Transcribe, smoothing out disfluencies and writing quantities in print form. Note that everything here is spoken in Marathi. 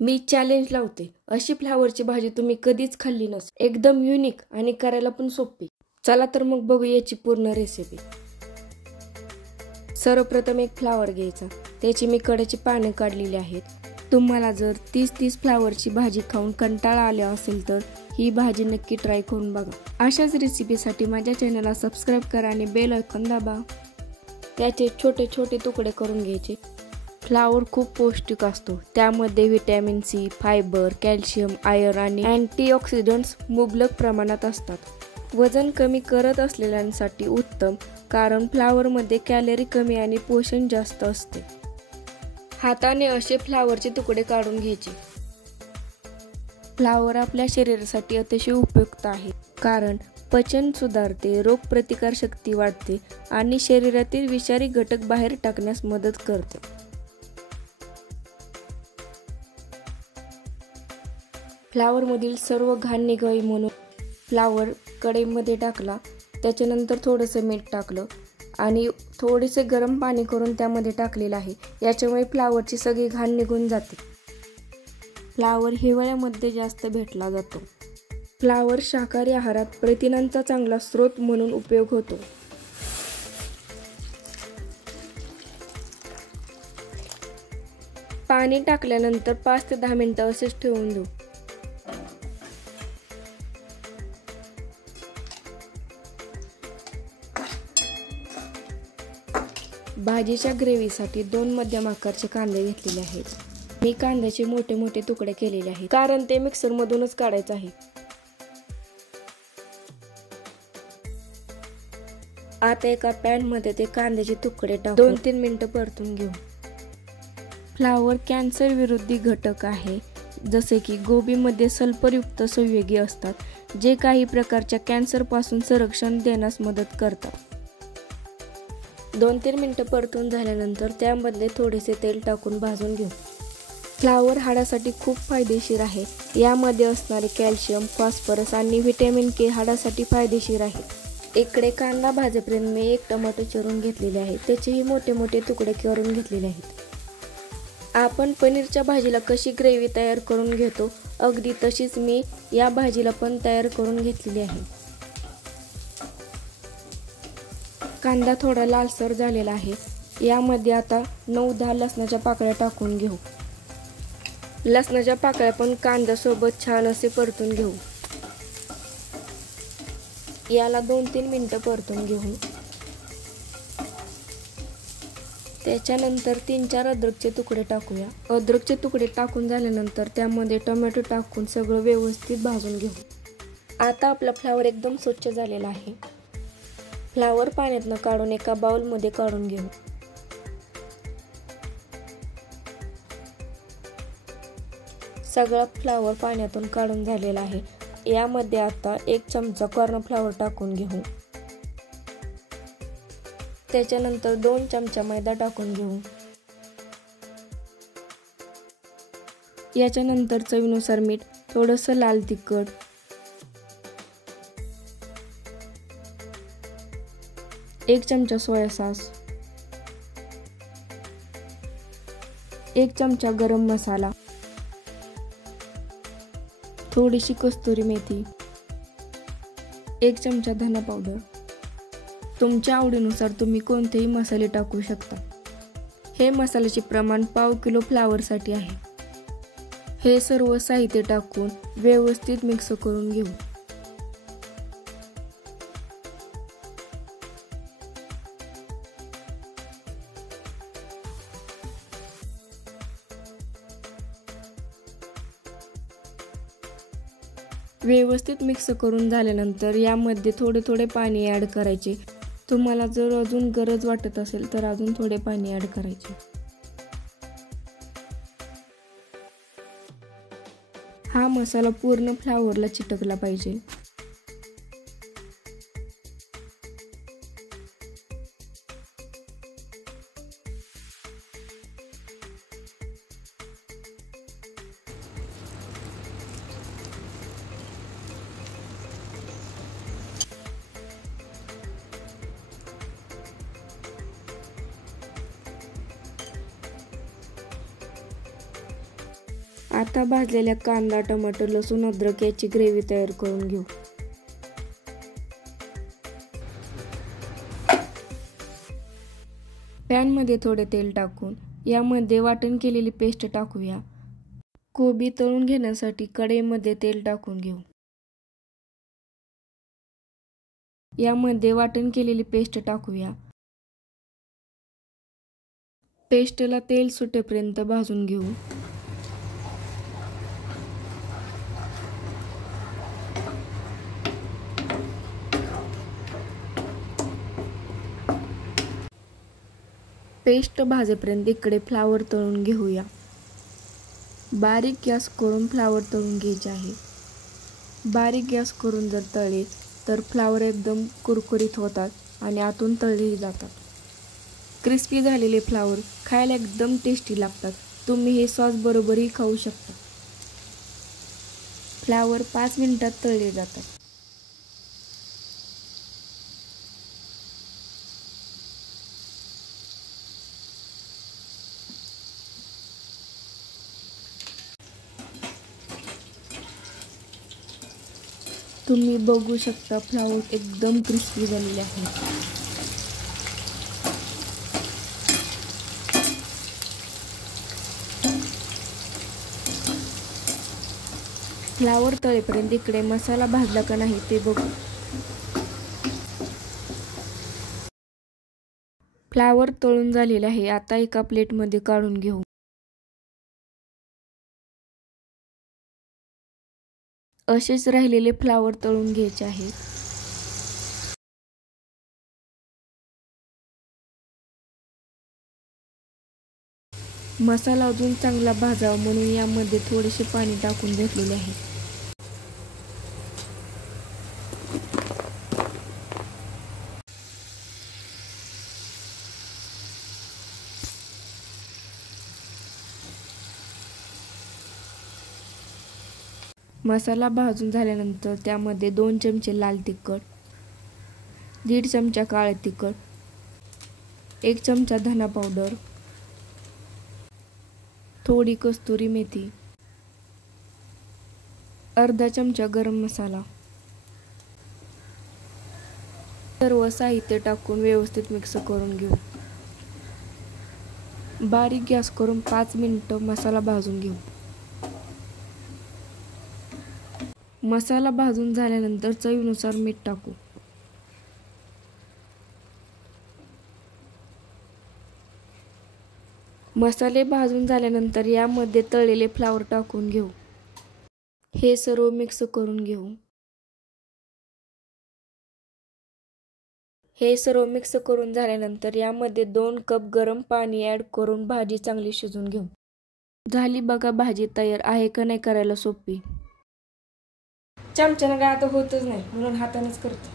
मी चॅलेंज लावते, अशी फ्लावरची भाजी तुम्ही कधीच खाल्ली नसेल. एकदम युनिक आणि करायला पण सोपी. चला तर मग बघू याची पूर्ण रेसिपी. सर्वप्रथम एक फ्लावर घ्यायचा. त्याची मी कडेची पाने काढलेली आहेत. तुम्हाला जर 30 फ्लावरची भाजी खाऊन कंटाळा आला असेल तर ही भाजी नक्की ट्राय करून बघा. अशाच रेसिपीसाठी माझ्या चॅनलला सबस्क्राईब करा आणि बेल आयकॉन दाबा. त्याचे छोटे छोटे तुकडे करून घ्यायचे. फ्लावर खूप पौष्टिक असतो. त्यामध्ये vitamin C, fibre, calcium, iron आणि अँटीऑक्सिडंट्स मुबलक प्रमाणात असतात. वजन कमी करत असलेल्यांसाठी उत्तम, कारण फ्लावरमध्ये कॅलरी कमी आणि पोषण जास्त असते. हाताने असे फ्लावरचे तुकडे काढून घ्यायचे. फ्लावर आपल्या शरीरासाठी अतिशय उपयुक्त आहे, कारण पचन सुधारते, रोगप्रतिकार शक्ती वाढते आणि शरीरातील विषारी घटक बाहेर टाकण्यास मदत करते. फ्लावरमधील सर्व घाण निघावी म्हणून फ्लावर कढईमध्ये टाकला. त्याच्यानंतर थोडंसं मीठ टाकलं आणि थोडेसे गरम पाणी करून त्यामध्ये टाकलेलं आहे. याच्यामुळे फ्लावरची सगळी घाण निघून जाते. फ्लावर हिवाळ्यामध्ये जास्त भेटला जातो. फ्लावर शाकाहारी आहारात प्रथिनांचा चांगला स्रोत म्हणून उपयोग होतो. पाणी टाकल्यानंतर 5 ते 10 मिनिटं असेच ठेवून देऊ. भाजीच्या ग्रेव्हीसाठी 2 मध्यम आकारचे कांदे घेतलेले आहेत. मी कांद्याचे मोठे मोठे तुकडे केलेले आहेत, कारण ते मिक्सर मधूनच काढायचे आहे. आता एका पॅन मध्ये ते कांद्याचे तुकडे टाकून 2-3 मिनिटं परतून घेऊ. फ्लावर कॅन्सर विरोधी घटक आहे. जसे की गोबीमध्ये सल्फरयुक्त संयुगे असतात, जे काही प्रकारच्या कॅन्सर पासून संरक्षण देण्यास मदत करतात. 2-3 मिनिटं परतून झाल्यानंतर त्यामध्ये थोडेसे तेल टाकून भाजून घेऊ. फ्लावर हाडासाठी खूप फायदेशीर आहे. यामध्ये असणारे कॅल्शियम, फॉस्फरस आणि व्हिटॅमिन के हाडासाठी फायदेशीर आहे. इकडे कांदा भाजेपर्यंत मी 1 टोमॅटो चिरून घेतलेले आहे. त्याचेही मोठे मोठे तुकडे करून घेतलेले आहेत. आपण पनीरच्या भाजीला कशी ग्रेव्ही तयार करून घेतो, अगदी तशीच मी या भाजीला पण तयार करून घेतलेली आहे. कांदा थोडा लालसर झालेला आहे. यामध्ये आता 9-10 लसणाच्या पाकळ्या टाकून घेऊ. लसणाच्या पाकळ्या पण कांद्यासोबत छान असे परतून घेऊ. याला 2-3 मिनिटं परतून घेऊ. त्याच्यानंतर 3-4 अद्रकचे तुकडे टाकूया. अद्रकचे तुकडे टाकून झाल्यानंतर त्यामध्ये टोमॅटो टाकून सगळं व्यवस्थित भाजून घेऊ. आता आपला फ्लावर एकदम स्वच्छ झालेला आहे. फ्लावर पाण्यातून काढून एका बाउलमध्ये काढून घेऊ. सगळा फ्लावर पाण्यातून काढून झालेला आहे. यामध्ये आता 1 चमचा कॉर्नफ्लॉवर टाकून घेऊ. त्याच्यानंतर 2 चमचा मैदा टाकून घेऊ. याच्यानंतर चवीनुसार मीठ, थोडंसं लाल तिखट, एक चमचा सोया सॉस, 1 चमचा गरम मसाला, थोडीशी कस्तुरी मेथी, 1 चमचा धना पावडर. तुमच्या आवडीनुसार तुम्ही कोणतेही मसाले टाकू शकता. हे मसाल्याचे प्रमाण पाव किलो फ्लावरसाठी आहे. हे सर्व साहित्य टाकून व्यवस्थित मिक्स करून घेऊ. व्यवस्थित मिक्स करून झाल्यानंतर यामध्ये थोडे थोडे पाणी ॲड करायचे. तुम्हाला जर अजून गरज वाटत असेल तर अजून थोडे पाणी ॲड करायचे. हा मसाला पूर्ण फ्लावरला चिटकला पाहिजे. आता भाजलेल्या कांदा, टमाटर, लसूण, अद्रक याची ग्रेव्ही तयार करून घेऊ. पॅनमध्ये थोडे तेल टाकून यामध्ये वाटण केलेली पेस्ट टाकूया. कोबी तळून घेण्यासाठी कढईमध्ये तेल टाकून घेऊ. यामध्ये वाटण केलेली पेस्ट टाकूया. पेस्टला तेल सुटेपर्यंत भाजून घेऊ. पेस्ट भाजेपर्यंत इकडे फ्लावर तळून घेऊया. बारीक गॅस करून फ्लावर तळून घ्यायचे आहे. बारीक गॅस करून जर तळले तर फ्लावर एकदम कुरकुरीत होतात आणि आतून तळलेली जातात. क्रिस्पी झालेले फ्लावर खायला एकदम टेस्टी लागतात. तुम्ही हे सॉस बरोबरही खाऊ शकता. फ्लावर 5 मिनिटात तळले जातात. तुम्ही बघू शकता फ्लावर एकदम क्रिस्पी झालेले आहे. फ्लावर तळेपर्यंत इकडे मसाला भाजला का नाही ते बघू. फ्लावर तळून झालेले आहे. आता एका प्लेटमध्ये काढून घेऊ. असेच राहिलेले फ्लावर तळून घ्यायचे आहे. मसाला अजून चांगला भाजावा म्हणून यामध्ये थोडेसे पाणी टाकून घेतलेले आहे. मसाला भाजून झाल्यानंतर त्यामध्ये 2 चमचे लाल तिखट, 1.5 चमचा काळे तिखट, 1 चमचा धना पावडर, थोडी कस्तुरी मेथी, अर्धा चमचा गरम मसाला, सर्व साहित्य टाकून व्यवस्थित मिक्स करून घेऊ. बारीक गॅस करून 5 मिनिटं मसाला भाजून घेऊ. मसाला भाजून झाल्यानंतर चवीनुसार मीठ टाकू. मसाले भाजून झाल्यानंतर यामध्ये तळलेले फ्लावर टाकून घेऊ. हे सर्व मिक्स करून घेऊ. हे सर्व मिक्स करून झाल्यानंतर यामध्ये 2 कप गरम पाणी ॲड करून भाजी चांगली शिजवून घेऊ. झाली बघा भाजी तयार. आहे का नाही करायला सोपी. चमच्यानं काय आता होतच नाही म्हणून हातानेच करतो.